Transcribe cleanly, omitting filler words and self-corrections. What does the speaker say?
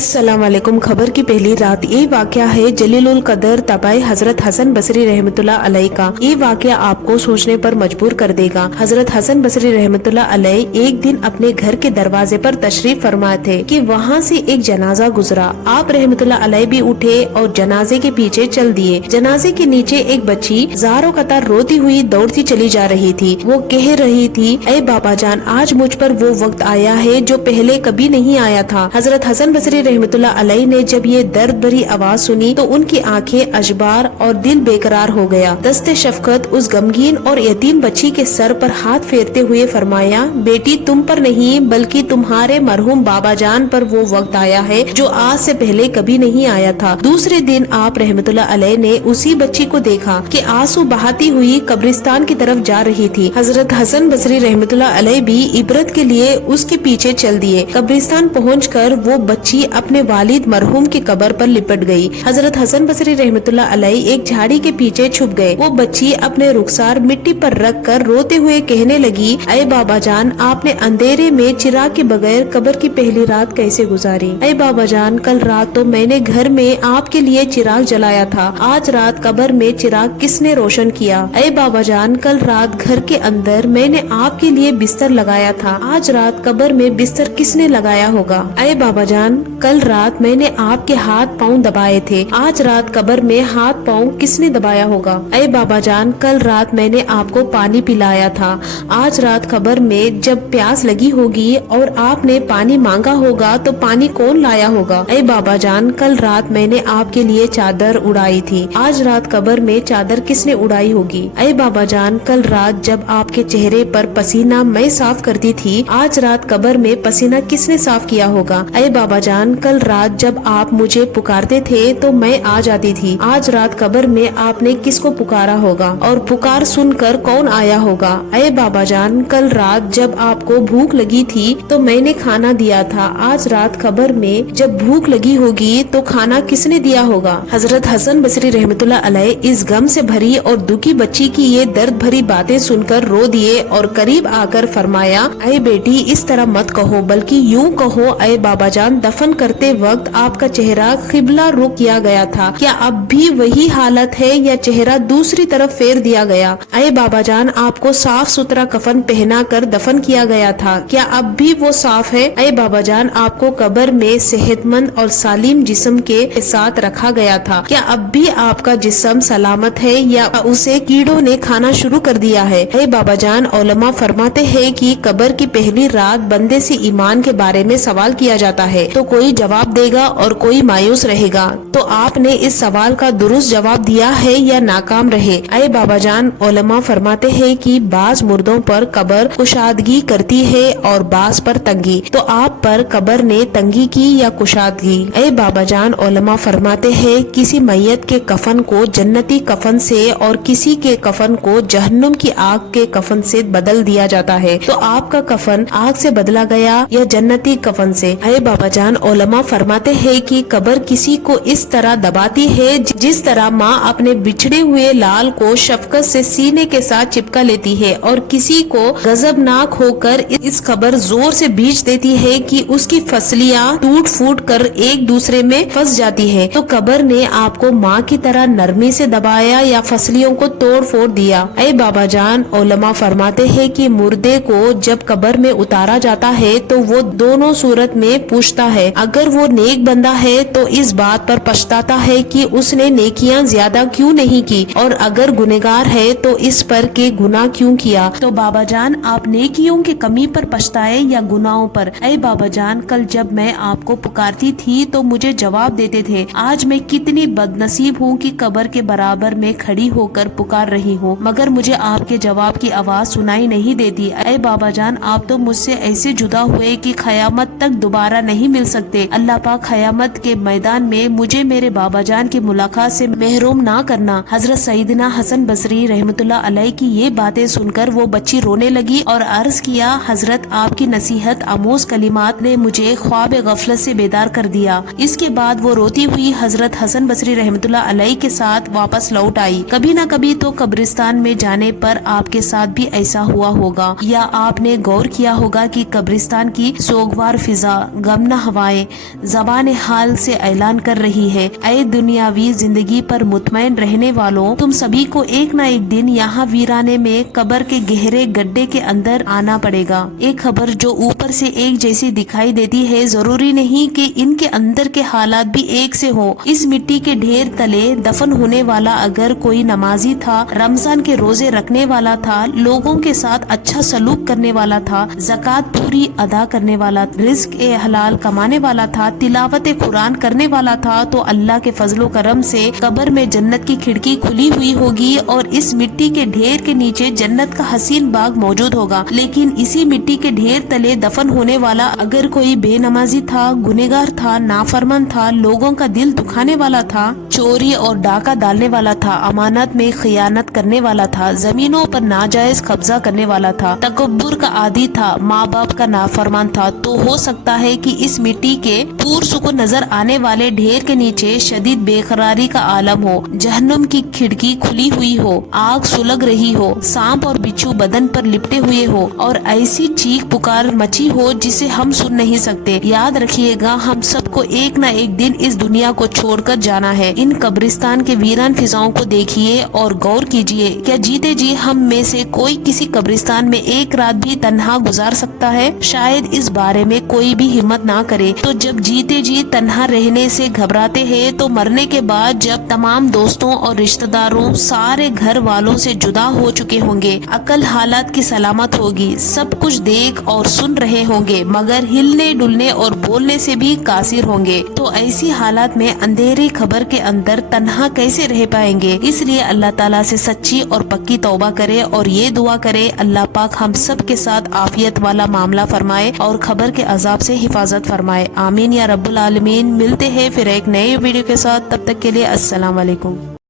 अस्सलाम वालेकुम। खबर की पहली रात। ये वाकया है जलीलुल कदर तबाई हजरत हसन बसरी रहमतुल्लाह अलैह का। ये वाकया आपको सोचने पर मजबूर कर देगा। हजरत हसन बसरी रहमतुल्लाह अलैह एक दिन अपने घर के दरवाजे पर तशरीफ फरमा थे कि वहाँ से एक जनाजा गुजरा। आप रहमतुल्लाह अलैह भी उठे और जनाजे के पीछे चल दिए। जनाजे के नीचे एक बच्ची ज़ारो कतार रोती हुई दौड़ती चली जा रही थी। वो कह रही थी, ऐ बाबा जान, आज मुझ पर वो वक्त आया है जो पहले कभी नहीं आया था। हजरत हसन बसरी रहमतुल्लाह अलैह ने जब ये दर्द भरी आवाज सुनी तो उनकी आंखें अजबार और दिल बेकरार हो गया। दस्ते शफकत उस गमगीन और यतीम बच्ची के सर पर हाथ फेरते हुए फरमाया, बेटी, तुम पर नहीं बल्कि तुम्हारे मरहूम बाबा जान पर वो वक्त आया है जो आज से पहले कभी नहीं आया था। दूसरे दिन आप रहमतुल्लाह अलैह ने उसी बच्ची को देखा कि आंसू बहाती हुई कब्रिस्तान की तरफ जा रही थी। हजरत हसन बसरी रहमतुल्लाह अलैह भी इबरत के लिए उसके पीछे चल दिए। कब्रिस्तान पहुंचकर वो बच्ची अपने वालिद मरहूम की कब्र पर लिपट गई। हजरत हसन बसरी रहमतुल्लाह अलैह एक झाड़ी के पीछे छुप गए। वो बच्ची अपने रुखसार मिट्टी पर रख कर रोते हुए कहने लगी, ऐ बाबा जान, आपने अंधेरे में चिराग के बगैर कब्र की पहली रात कैसे गुजारी? ऐ बाबा जान, कल रात तो मैंने घर में आपके लिए चिराग जलाया था। आज रात कब्र में चिराग किसने रोशन किया? ऐ बाबा जान, कल रात घर के अंदर मैंने आपके लिए बिस्तर लगाया था। आज रात कब्र में बिस्तर किसने लगाया होगा? ऐ बाबा जान, कल रात मैंने आपके हाथ पाँव दबाए थे। आज रात कब्र में हाथ पाँव किसने दबाया होगा? ऐ बाबा जान, कल रात मैंने आपको पानी पिलाया था। आज रात कब्र में जब प्यास लगी होगी और आपने पानी मांगा होगा तो पानी कौन लाया होगा? ऐ बाबा जान, कल रात मैंने आपके लिए चादर उड़ाई थी। आज रात कब्र में चादर किसने उड़ाई होगी? ऐ बाबा जान, कल रात जब आपके चेहरे पर पसीना मैं साफ करती थी, आज रात कब्र में पसीना किसने साफ किया होगा? ऐ बाबा जान, कल रात जब आप मुझे पुकारते थे तो मैं आ जाती थी। आज रात कब्र में आपने किसको पुकारा होगा और पुकार सुनकर कौन आया होगा? ऐ बाबा जान, कल रात जब आपको भूख लगी थी तो मैंने खाना दिया था। आज रात कब्र में जब भूख लगी होगी तो खाना किसने दिया होगा? हजरत हसन बसरी रहमतुल्लाह अलैह इस गम से भरी और दुखी बच्ची की ये दर्द भरी बातें सुनकर रो दिए और करीब आकर फरमाया, ऐ बेटी, इस तरह मत कहो बल्कि यूँ कहो, ऐ बाबा जान, दफन करते वक्त आपका चेहरा किबला रुख किया गया था। क्या अब भी वही हालत है या चेहरा दूसरी तरफ फेर दिया गया? ऐ बाबा जान, आपको साफ सुथरा कफन पहना कर दफन किया गया था। क्या अब भी वो साफ है? ऐ बाबा जान, आपको कब्र में सेहतमंद और सालिम जिस्म के साथ रखा गया था। क्या अब भी आपका जिस्म सलामत है या उसे कीड़ों ने खाना शुरू कर दिया है? ऐ बाबा जान, उलमा फरमाते हैं कि कब्र की पहली रात बंदे से ईमान के बारे में सवाल किया जाता है तो कोई जवाब देगा और कोई मायूस रहेगा। तो आपने इस सवाल का दुरुस्त जवाब दिया है या नाकाम रहे? ऐ बाबा जान, उलमा फरमाते हैं कि बाज मुर्दों पर कब्र कुशादगी करती है और बाज पर तंगी। तो आप पर कब्र ने तंगी की या कुशादगी? ऐ बाबा जान, उलमा फरमाते हैं किसी मैयत के कफन को जन्नती कफन से और किसी के कफन को जहन्नुम की आग के कफन से बदल दिया जाता है। तो आपका कफन आग से बदला गया या जन्नती कफन से? ऐ बाबा जान, उलमा फरमाते हैं कि कब्र किसी को इस तरह दबाती है जिस तरह माँ अपने बिछड़े हुए लाल को शफकत से सीने के साथ चिपका लेती है, और किसी को गजबनाक होकर इस कब्र जोर से बींच देती है कि उसकी फसलियाँ टूट फूट कर एक दूसरे में फंस जाती है। तो कब्र ने आपको माँ की तरह नरमी से दबाया या फसलियों को तोड़ फोड़ दिया? ऐ बाबा जान, उलमा फरमाते हैं कि मुर्दे को जब कब्र में उतारा जाता है तो वो दोनों सूरत में पूछता है। अगर वो नेक बंदा है तो इस बात पर पछताता है कि उसने नेकियां ज्यादा क्यों नहीं की, और अगर गुनहगार है तो इस पर के गुनाह क्यों किया? तो बाबा जान, आप नेकियों की कमी पर पछताए या गुनाहों पर? ऐ बाबा जान, कल जब मैं आपको पुकारती थी तो मुझे जवाब देते थे। आज मैं कितनी बदनसीब हूँ कि कब्र के बराबर में खड़ी होकर पुकार रही हूँ मगर मुझे आपके जवाब की आवाज सुनाई नहीं देती। ऐ बाबा जान, आप तो मुझसे ऐसे जुदा हुए कि क़यामत तक दोबारा नहीं मिल सकते। अल्लाह पाक क़यामत के मैदान में मुझे मेरे बाबा जान की मुलाकात से महरूम ना करना। हजरत सईदना हसन बसरी रहमतुल्लाह अलैह की ये बातें सुनकर वो बच्ची रोने लगी और अर्ज किया, हजरत, आपकी नसीहत आमोज कलिमात ने मुझे ख्वाब गफलत से बेदार कर दिया। इसके बाद वो रोती हुई हजरत हसन बसरी रहमतुल्लाह अलैह के साथ वापस लौट आई। कभी न कभी तो कब्रिस्तान में जाने पर आपके साथ भी ऐसा हुआ होगा, या आपने गौर किया होगा कि कब्रिस्तान की सोगवार फिजा, गमना हवाएं زبان حال سے اعلان کر رہی ہے، اے دنیاوی زندگی پر مطمئن رہنے والوں، تم سبھی کو ایک نہ ایک دن یہاں ویرانے میں قبر کے گہرے گڈھے کے اندر آنا پڑے گا۔ ایک خبر جو اوپر سے ایک جیسی دکھائی دیتی ہے، ضروری نہیں کہ ان کے اندر کے حالات بھی ایک سے ہو۔ اس مٹی کے ڈھیر تلے دفن ہونے والا اگر کوئی نمازی تھا، رمضان کے روزے رکھنے والا تھا، لوگوں کے ساتھ اچھا سلوک کرنے والا تھا، زکوٰۃ پوری ادا کرنے والا، رزق حلال کمانے والا تھا، تلاوت قرآن کرنے والا تھا، تو اللہ کے فضل و کرم سے قبر میں جنت کی کھڑکی کھلی ہوئی ہوگی اور اس مٹی کے ڈھیر کے نیچے جنت کا حسین باغ موجود ہوگا۔ لیکن اسی مٹی کے ڈھیر تلے دفن ہونے والا اگر کوئی بے نمازی تھا، گنہگار تھا، نافرمان تھا، لوگوں کا دل دکھانے والا تھا، چوری اور ڈاکہ ڈالنے والا تھا، امانت میں خیانت کرنے والا تھا، زمینوں پر ناجائز قبضہ کرنے والا تھا، تکبر کا عادی تھا، ماں باپ کا نافرمان تھا، تو ہو سکتا ہے کہ اس مٹی کے پرسکون نظر آنے والے ڈھیر کے نیچے شدید بے قراری کا عالم ہو، جہنم کی کھڑکی کھلی ہوئی ہو، آگ سلگ رہی ہو، سانپ اور بچھو بدن پر لپٹے ہوئے ہو اور ایسی چیخ پکار مچی ہو جسے ہم سن نہیں سکتے۔ یاد رکھیے گا، ہم سب کو ایک نہ ایک دن اس دنیا کو چھوڑ کر جانا ہے۔ ان قبرستان کے ویران فضاؤں کو دیکھیے اور غور کیجیے، کیا جیتے جی ہم میں سے کوئی کسی قبرستان میں ایک رات بھی تنہا گزار سکتا ہے؟ شاید اس بارے میں کوئی بھی ہمت نہ کرے۔ تو جب جیتے جی تنہا رہنے سے گھبراتے ہیں، تو مرنے کے بعد جب تمام دوستوں اور رشتہ داروں، سارے گھر والوں سے جدا ہو چکے ہوں گے، عقل حالات کی سلامت ہوگی، سب کچھ دیکھ اور سن رہے ہوں گے، مگر ہلنے ڈلنے اور بولنے سے بھی قاصر ہوں گے، تو ایسی حالات میں اندھیری خبر کے اندر تنہا کیسے رہ پائیں گے؟ اس لیے اللہ تعالیٰ سے سچی اور پکی توبہ کرے اور یہ دعا کرے، اللہ پاک ہم سب کے ساتھ عافیت والا معاملہ فرمائے اور قبر کے عذاب سے حفاظت فرمائے، آمین یا رب العالمین۔ ملتے ہیں پھر ایک نئے ویڈیو کے ساتھ، تب تک کے لیے السلام علیکم۔